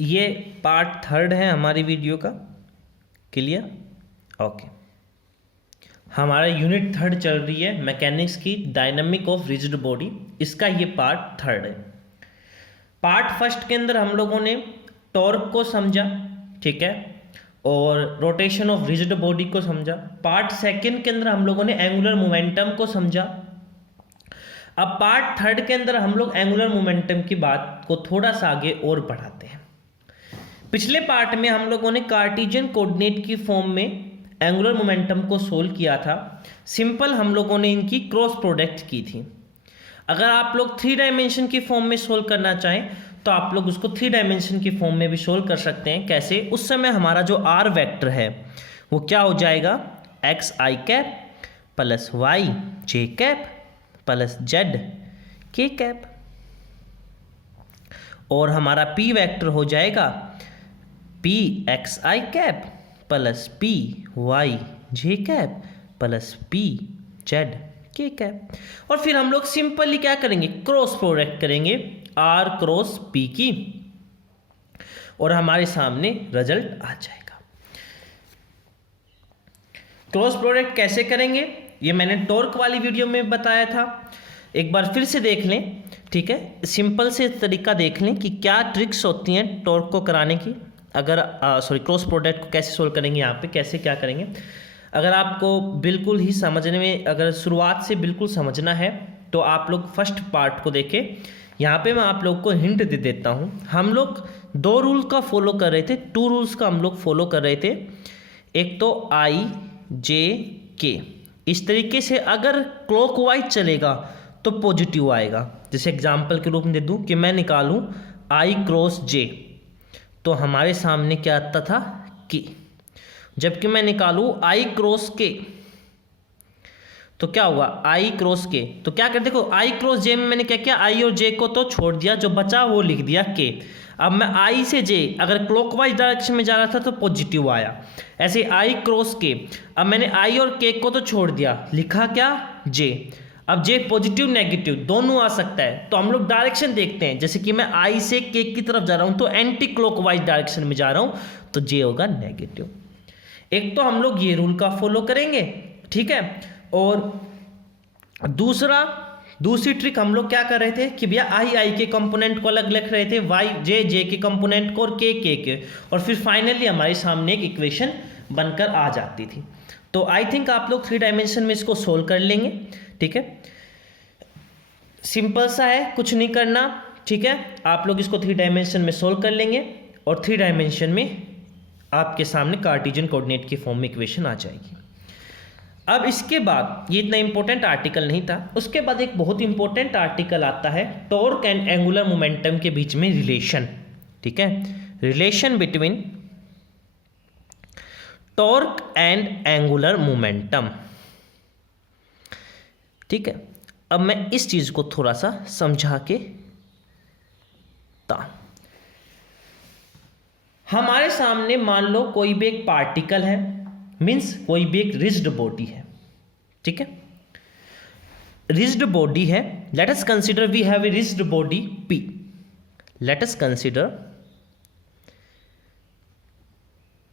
ये part third है हमारी वीडियो का। क्लियर? ओके। हमारा यूनिट थर्ड चल रही है मैकेनिक्स की, डायनामिक ऑफ रिजिड बॉडी। इसका ये पार्ट थर्ड है। पार्ट फर्स्ट के अंदर हम लोगों ने टॉर्क को समझा, ठीक है, और रोटेशन ऑफ रिजिड बॉडी को समझा। पार्ट सेकंड के अंदर हम लोगों ने एंगुलर मोमेंटम को समझा। अब पार्ट थर्ड के अंदर हम लोग एंगुलर मोमेंटम की बात को थोड़ा सा आगे और बढ़ाते हैं। पिछले पार्ट में हम लोगों ने कार्टेशियन कोऑर्डिनेट की फॉर्म में एंगुलर मोमेंटम को सोल्व किया था। सिंपल हम लोगों ने इनकी क्रॉस प्रोडक्ट की थी। अगर आप लोग 3 डायमेंशन की फॉर्म में सोल्व करना चाहें तो आप लोग उसको 3 डायमेंशन की फॉर्म में भी सोल्व कर सकते हैं। कैसे? उस समय हमारा जो आर वेक्टर है वो क्या हो जाएगा, एक्स आई कैप प्लस वाई जे कैप प्लस जेड के कैप, और हमारा पी वेक्टर हो जाएगा पी एक्स आई कैप प्लस पी वाई जे कैप प्लस पी जेड के कैप। और फिर हम लोग सिंपली क्या करेंगे, क्रॉस प्रोडक्ट करेंगे आर क्रॉस पी की, और हमारे सामने रिजल्ट आ जाएगा। क्रॉस प्रोडक्ट कैसे करेंगे ये मैंने टॉर्क वाली वीडियो में बताया था, एक बार फिर से देख लें, ठीक है। सिंपल से तरीका देख लें कि क्या ट्रिक्स होती हैं टॉर्क को कराने की। अगर क्रॉस प्रोडक्ट को कैसे सोल्व करेंगे, यहाँ पे कैसे क्या करेंगे। अगर आपको बिल्कुल ही समझने में, अगर शुरुआत से बिल्कुल समझना है तो आप लोग फर्स्ट पार्ट को देखें। यहाँ पे मैं आप लोग को हिंट दे देता हूँ। हम लोग 2 रूल का फॉलो कर रहे थे, 2 रूल्स का हम लोग फॉलो कर रहे थे। एक तो आई जे के, इस तरीके से अगर क्लॉकवाइज चलेगा तो पॉजिटिव आएगा। जैसे एग्जांपल के रूप में दे दूं कि मैं निकालूं आई क्रॉस जे, तो हमारे सामने क्या आता था के। जबकि मैं निकालूं आई क्रॉस के तो क्या हुआ आई क्रॉस के। तो क्या कर, देखो आई क्रॉस जे में मैंने क्या किया, आई और जे को तो छोड़ दिया, जो बचा वो लिख दिया के। अब मैं आई से जे अगर क्लॉकवाइज डायरेक्शन में जा रहा था तो पॉजिटिव आया। ऐसे आई क्रॉस के, अब मैंने आई और के को तो छोड़ दिया, लिखा क्या जे। अब जे पॉजिटिव नेगेटिव दोनों आ सकता है, तो हम लोग डायरेक्शन देखते हैं। जैसे कि मैं आई से के की तरफ जा रहा हूं तो एंटी क्लॉकवाइज डायरेक्शन में जा रहा हूं, तो जे होगा नेगेटिव। एक तो हम लोग ये रूल का फॉलो करेंगे, ठीक है। और दूसरी ट्रिक हम लोग क्या कर रहे थे कि भैया आई के कंपोनेंट को अलग लिख रहे थे, वाई जे के कंपोनेंट को और के, और फिर फाइनली हमारे सामने एक इक्वेशन बनकर आ जाती थी। तो आई थिंक आप लोग 3 डायमेंशन में इसको सोल्व कर लेंगे, ठीक है। सिंपल सा है, कुछ नहीं करना, ठीक है। आप लोग इसको 3 डायमेंशन में सोल्व कर लेंगे और 3 डायमेंशन में आपके सामने कार्टेशियन कोऑर्डिनेट की फॉर्म में इक्वेशन आ जाएगी। अब इसके बाद, ये इतना इंपॉर्टेंट आर्टिकल नहीं था, उसके बाद एक बहुत इंपॉर्टेंट आर्टिकल आता है टॉर्क एंड एंगुलर मोमेंटम के बीच में रिलेशन, ठीक है। Relation between torque and angular momentum, ठीक है। अब मैं इस चीज को थोड़ा सा समझा के हमारे सामने मान लो कोई भी एक पार्टिकल है, मीन्स कोई भी एक रिज्ड बॉडी है, ठीक है। रिज्ड बॉडी है, let us consider we have a rigid body P। Let us consider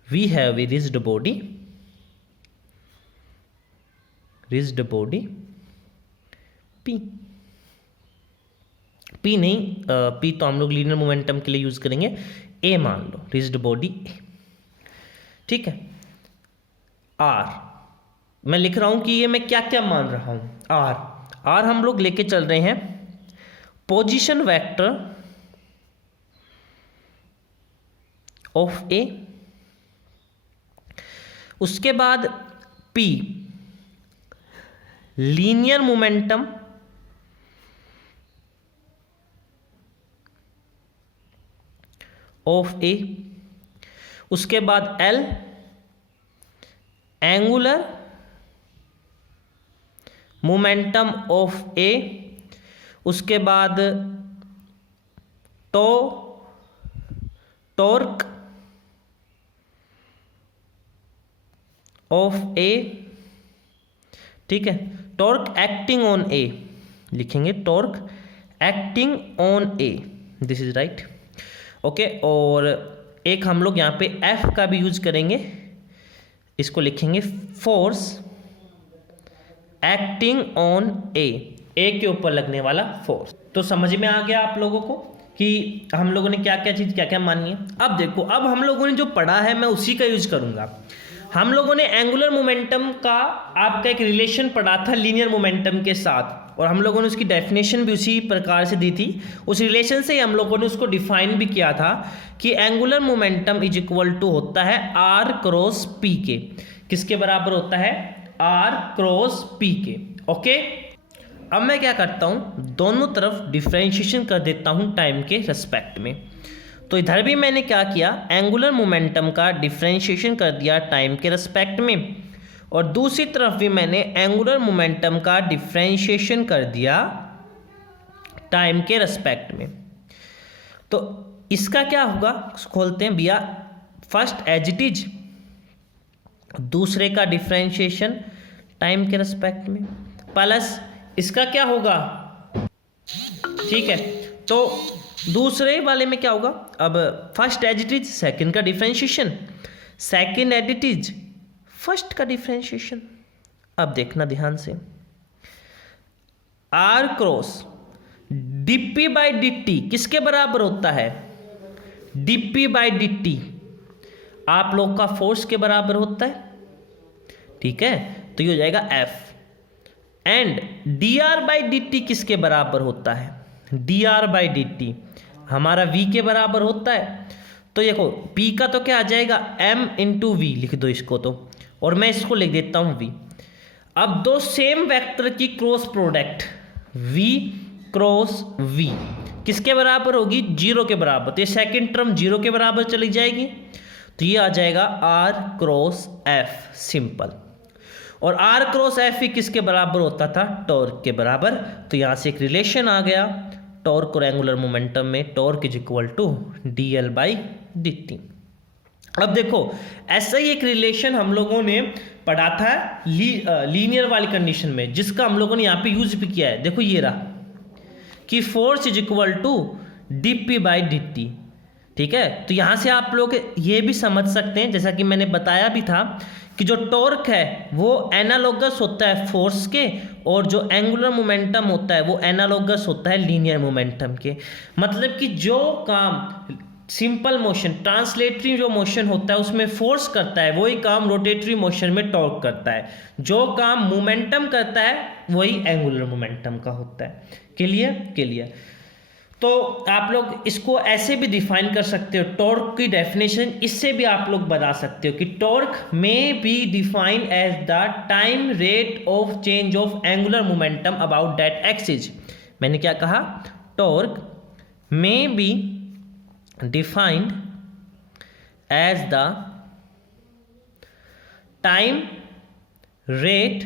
we have a rigid body P नहीं, P तो हम लोग लीनियर मोमेंटम के लिए यूज करेंगे। A मान लो, रिज्ड बॉडी A, ठीक है। R मैं लिख रहा हूं कि ये मैं क्या क्या मान रहा हूं, R हम लोग लेके चल रहे हैं पोजीशन वेक्टर ऑफ A। उसके बाद P linear momentum of A। उसके बाद L angular momentum of A। उसके बाद टॉर्क ऑफ A, ठीक है। टॉर्क एक्टिंग ऑन A लिखेंगे, torque acting on A, this is right. Okay, और एक हम लोग यहाँ पे एफ का भी यूज करेंगे, इसको लिखेंगे फोर्स एक्टिंग ऑन ए के ऊपर लगने वाला फोर्स। तो समझ में आ गया आप लोगों को कि हम लोगों ने क्या क्या चीज़ क्या क्या मानी है। अब देखो, अब हम लोगों ने जो पढ़ा है मैं उसी का यूज करूंगा। हम लोगों ने एंगुलर मोमेंटम का आपका एक रिलेशन पढ़ा था लीनियर मोमेंटम के साथ, और हम लोगों ने उसकी डेफिनेशन भी उसी प्रकार से दी थी। उस रिलेशन से ही हम लोगों ने उसको डिफाइन भी किया था कि angular momentum is equal to होता है आर क्रॉस पी के। किसके बराबर होता है? आर क्रॉस पी के। ओके, अब मैं क्या करता हूँ, दोनों तरफ डिफरेंशिएशन कर देता हूँ टाइम के रेस्पेक्ट में। तो इधर भी मैंने क्या किया, एंगुलर मोमेंटम का डिफरेंशिएशन कर दिया टाइम के रेस्पेक्ट में, और दूसरी तरफ भी मैंने एंगुलर मोमेंटम का डिफरेंशिएशन कर दिया टाइम के रेस्पेक्ट में। तो इसका क्या होगा, खोलते हैं भैया, फर्स्ट एज इट इज, दूसरे का डिफरेंशिएशन टाइम के रेस्पेक्ट में, प्लस इसका क्या होगा, ठीक है। तो दूसरे वाले में क्या होगा, अब first as it is second का differentiation, second as it is first का डिफरेंशिएशन। अब देखना ध्यान से, R cross DP by D किसके बराबर होता है? डीपी बाई डी आप लोग का फोर्स के बराबर होता है, ठीक है। तो ये हो जाएगा F. And D R by D किसके बराबर होता है? डी आर बाई डी हमारा v के बराबर होता है। तो देखो p का तो क्या आ जाएगा, m इंटू वी लिख दो इसको तो, और मैं इसको लिख देता हूँ v। अब दो सेम वेक्टर की cross product v cross v किसके बराबर होगी? 0 के बराबर। तो ये सेकेंड टर्म 0 के बराबर चली जाएगी, तो ये आ जाएगा r क्रॉस f, सिंपल। और r क्रॉस f ही किसके बराबर होता था? टॉर्क के बराबर। तो यहाँ से एक रिलेशन आ गया टॉर्क और एंगुलर मोमेंटम में, torque is equal to d l by d t. अब देखो ऐसा ही एक रिलेशन हम लोगों ने पढ़ा था लीनियर वाली कंडीशन में, जिसका हम लोगों ने यहाँ पे यूज भी किया है। देखो ये रहा कि force is equal to d p by d t, ठीक है। तो यहाँ से आप लोग ये भी समझ सकते हैं, जैसा कि मैंने बताया भी था, कि जो टॉर्क है वो एनालोगस होता है फोर्स के, और जो एंगुलर मोमेंटम होता है वो एनालोगस होता है लीनियर मोमेंटम के। मतलब कि जो काम सिंपल मोशन, ट्रांसलेटरी जो मोशन होता है उसमें फोर्स करता है, वही काम रोटेटरी मोशन में टॉर्क करता है। जो काम मोमेंटम करता है वही एंगुलर मोमेंटम का होता है। क्लियर? तो आप लोग इसको ऐसे भी डिफाइन कर सकते हो, टॉर्क की डेफिनेशन इससे भी आप लोग बता सकते हो कि torque may be defined as the time rate of change of angular momentum about that axis. मैंने क्या कहा? Torque may be defined as the time rate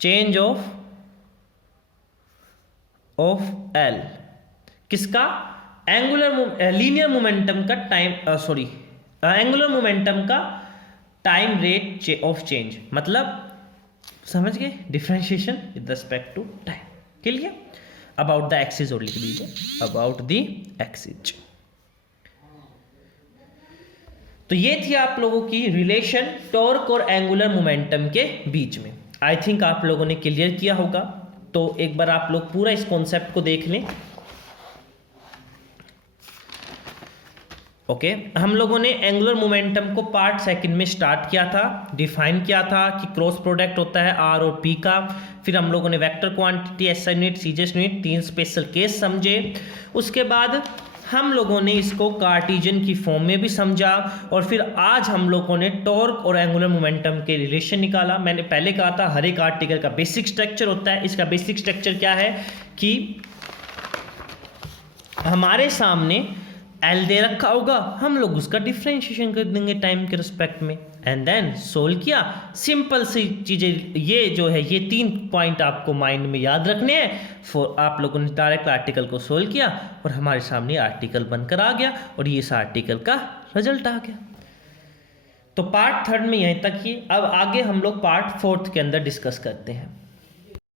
change of l, किसका? एंगुलर लीनियर मोमेंटम का टाइम, एंगुलर मोमेंटम का time rate of change. मतलब समझ गए? Differentiation with respect to time. Clear? About the axis और लिख दीजिए, अबाउट द एक्सिस। तो ये थी आप लोगों की रिलेशन टॉर्क और एंगुलर मोमेंटम के बीच में। आई थिंक आप लोगों ने क्लियर किया होगा। तो एक बार आप लोग पूरा इस कॉन्सेप्ट को देख लें। ओके, हम लोगों ने एंगुलर मोमेंटम को पार्ट सेकंड में स्टार्ट किया था, डिफाइन किया था कि क्रॉस प्रोडक्ट होता है आर और पी का। फिर हम लोगों ने vector quantity, SI unit, CGS unit, 3 special case समझे। उसके बाद हम लोगों ने इसको कार्टेशियन की फॉर्म में भी समझा, और फिर आज हम लोगों ने टॉर्क और एंगुलर मोमेंटम के रिलेशन निकाला। मैंने पहले कहा था हर एक आर्टिकल का बेसिक स्ट्रक्चर होता है। इसका बेसिक स्ट्रक्चर क्या है कि हमारे सामने एल दे रखा होगा, हम लोग उसका डिफरेंशिएशन कर देंगे टाइम के रिस्पेक्ट में, एंड देन सोल्व किया। सिंपल सी चीज़ें ये जो है, ये 3 पॉइंट आपको माइंड में याद रखने हैं। फिर आप लोगों ने डायरेक्ट आर्टिकल को सोल्व किया और हमारे सामने आर्टिकल बनकर आ गया, और ये इस आर्टिकल का रिजल्ट आ गया। तो पार्ट 3 में यहीं तक ही। अब आगे हम लोग पार्ट 4 के अंदर डिस्कस करते हैं।